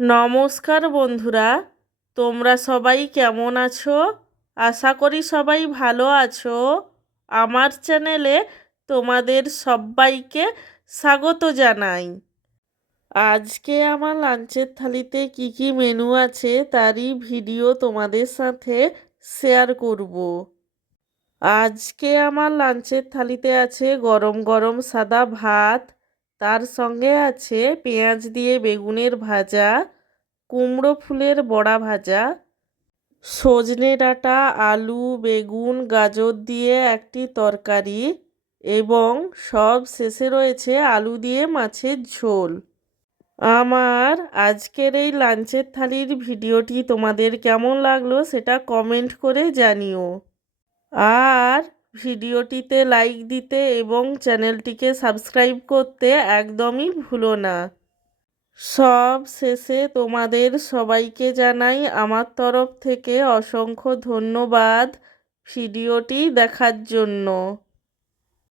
নমস্কার বন্ধুরা, তোমরা সবাই কেমন আছো? আশা করি সবাই ভালো আছো। আমার চ্যানেলে তোমাদের সবাইকে স্বাগত জানাই। আজকে আমার লাঞ্চের থালিতে কি কি মেনু আছে তারই ভিডিও তোমাদের সাথে শেয়ার করব। আজকে আমার লাঞ্চের থালিতে আছে গরম গরম সাদা ভাত, তার সঙ্গে আছে পেঁয়াজ দিয়ে বেগুনের ভাজা, কুমড়ো ফুলের বড়া ভাজা, সজনে ডাঁটা, আলু, বেগুন, গাজর দিয়ে একটি তরকারি এবং সব শেষে রয়েছে আলু দিয়ে মাছের ঝোল। আমার আজকের এই লাঞ্চের থালির ভিডিওটি তোমাদের কেমন লাগলো সেটা কমেন্ট করে জানিও। আর ভিডিওটিতে লাইক দিতে এবং চ্যানেলটিকে সাবস্ক্রাইব করতে একদমই ভুলো না। সব শেষে তোমাদের সবাইকে জানাই আমার তরফ থেকে অসংখ্য ধন্যবাদ ভিডিওটি দেখার জন্য।